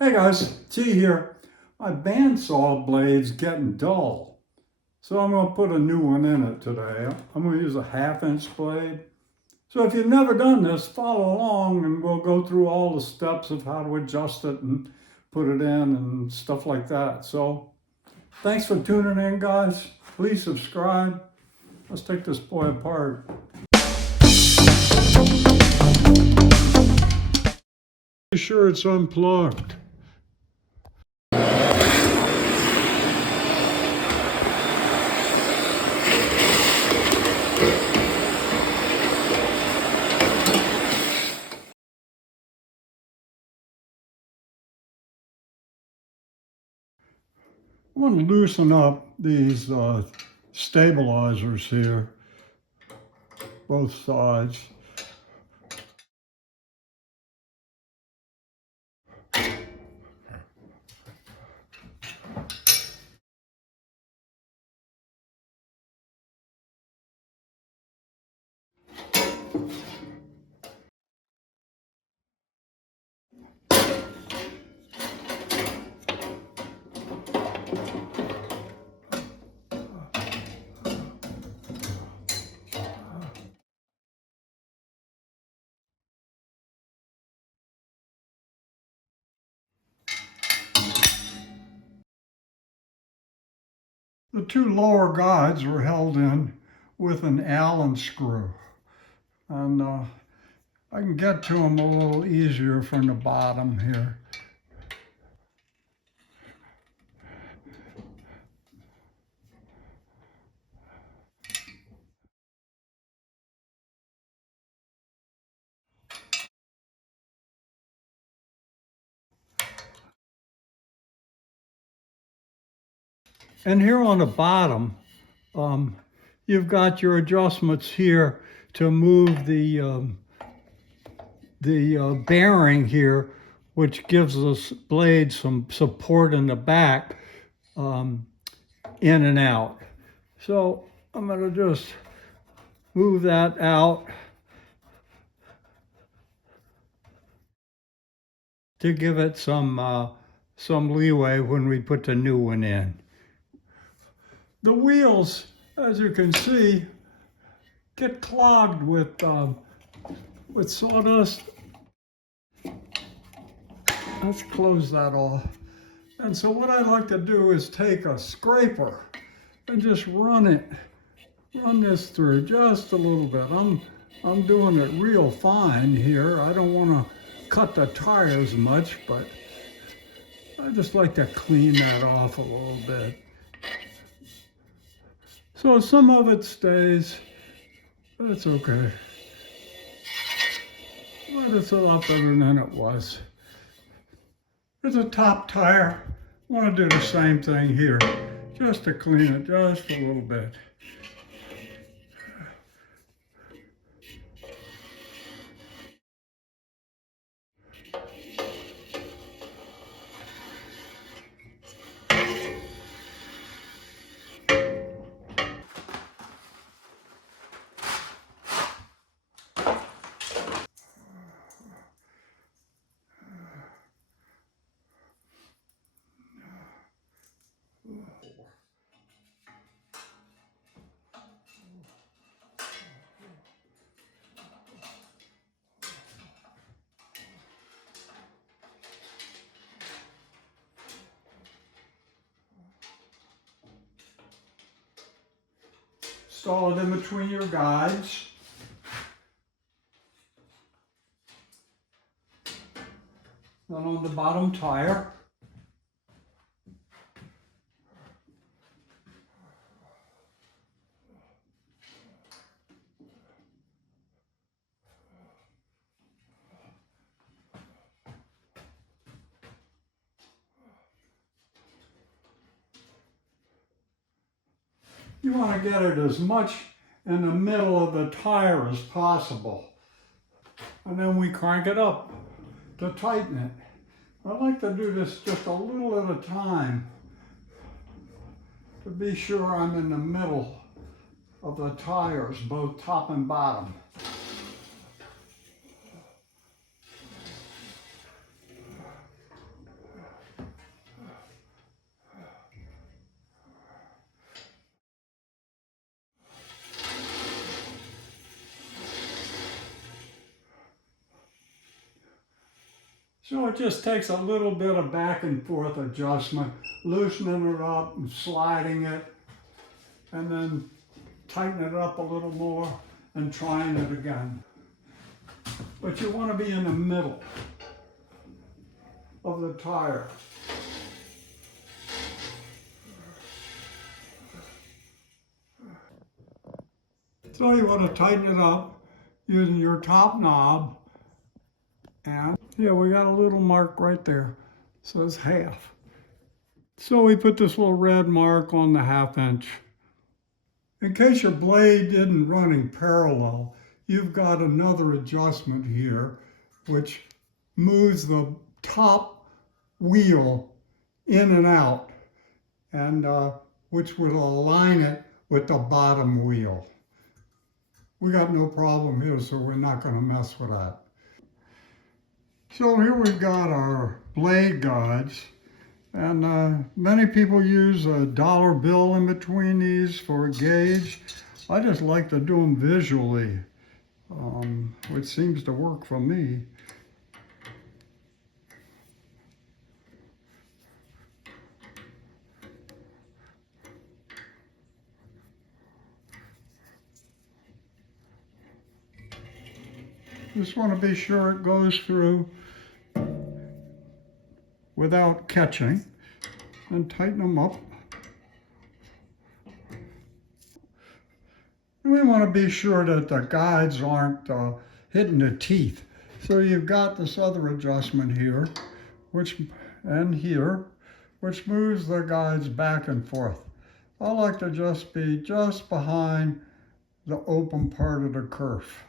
Hey guys, T here. My bandsaw blade's getting dull, so I'm going to put a new one in it today. I'm going to use a 1/2 inch blade. So if you've never done this, follow along and we'll go through all the steps of how to adjust it and put it in and stuff like that. So thanks for tuning in, guys. Please subscribe. Let's take this boy apart. Be sure it's unplugged. I want to loosen up these stabilizers here, both sides. The two lower guides were held in with an Allen screw, and I can get to them a little easier from the bottom here. And here on the bottom, you've got your adjustments here to move the bearing here, which gives this blade some support in the back, in and out. So I'm going to just move that out to give it some leeway when we put the new one in. The wheels, as you can see, get clogged with sawdust. Let's close that off. And so what I like to do is take a scraper and just run this through just a little bit. I'm doing it real fine here. I don't want to cut the tires much, but I just like to clean that off a little bit. So some of it stays, but it's okay. But it's a lot better than it was. There's a top tire. I want to do the same thing here, just to clean it just a little bit. Install it in between your guides. Then on the bottom tire. You want to get it as much in the middle of the tire as possible. And then we crank it up to tighten it. I like to do this just a little at a time to be sure I'm in the middle of the tires, both top and bottom. So it just takes a little bit of back and forth adjustment, loosening it up and sliding it, and then tightening it up a little more and trying it again. But you want to be in the middle of the tire. So you want to tighten it up using your top knob. And yeah, we got a little mark right there. So it's half. So we put this little red mark on the 1/2 inch. In case your blade isn't running parallel, you've got another adjustment here, which moves the top wheel in and out, and which would align it with the bottom wheel. We got no problem here, so we're not going to mess with that. So here we've got our blade guides, and many people use a dollar bill in between these for a gauge. I just like to do them visually, which seems to work for me. Just want to be sure it goes through without catching, and tighten them up. We want to be sure that the guides aren't hitting the teeth. So you've got this other adjustment here, and here, which moves the guides back and forth. I like to just be just behind the open part of the kerf.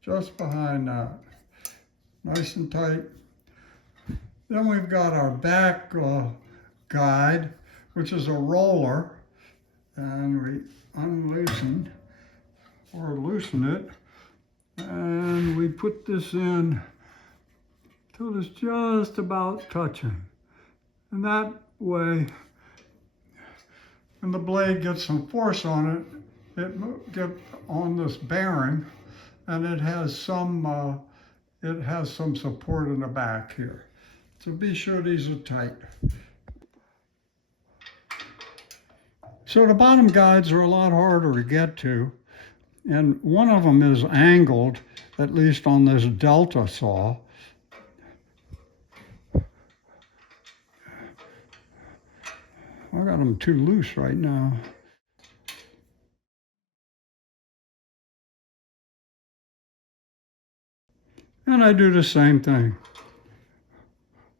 Just behind that, nice and tight. Then we've got our back guide, which is a roller, and we unloosen or loosen it, and we put this in till it's just about touching. And that way, when the blade gets some force on it, it gets on this bearing, and it has some support in the back here. So be sure these are tight. So the bottom guides are a lot harder to get to, and one of them is angled, at least on this Delta saw. I got them too loose right now. And I do the same thing.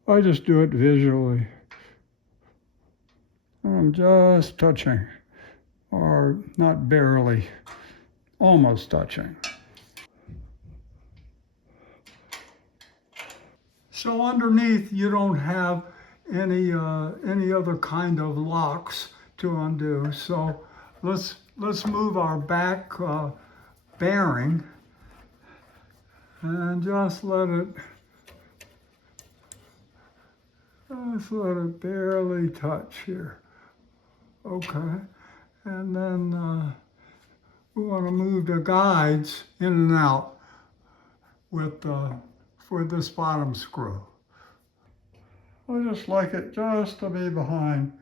I just do it visually. I'm just touching, or not barely, almost touching. So underneath, you don't have any other kind of locks to undo. So let's move our back bearing, and just let it barely touch here. Okay, and then we want to move the guides in and out with for this bottom screw. I just like it just to be behind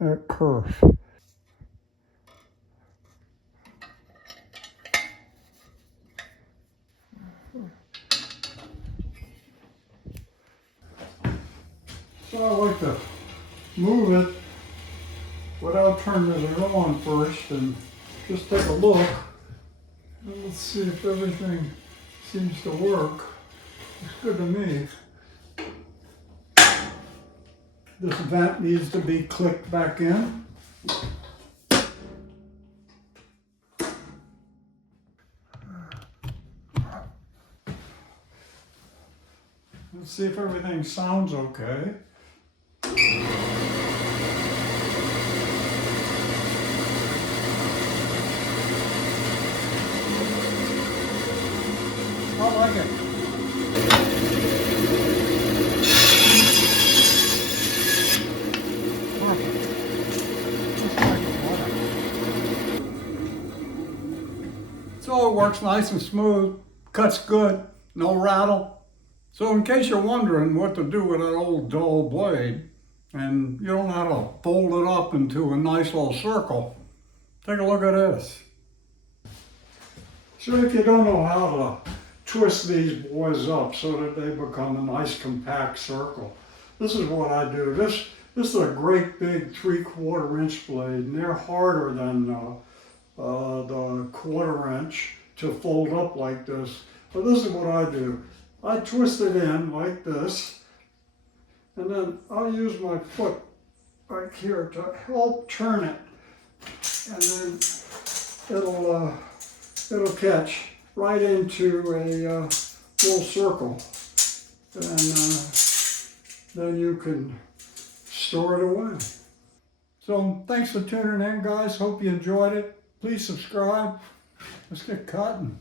that kerf. So I like to move it without turning it on first, and just take a look. And let's see if everything seems to work. It's good to me. This vent needs to be clicked back in. Let's see if everything sounds okay. I like it. So it works nice and smooth, cuts good, no rattle. So in case you're wondering what to do with that old dull blade, and you don't know how to fold it up into a nice little circle, take a look at this. So if you don't know how to twist these boys up so that they become a nice compact circle, this is what I do. This is a great big 3/4 inch blade, and they're harder than the 1/4 inch to fold up like this. But this is what I do. I twist it in like this, and then I'll use my foot right here to help turn it, and then it'll catch right into a little circle, and then you can store it away. So thanks for tuning in, guys. Hope you enjoyed it. Please subscribe. Let's get cutting.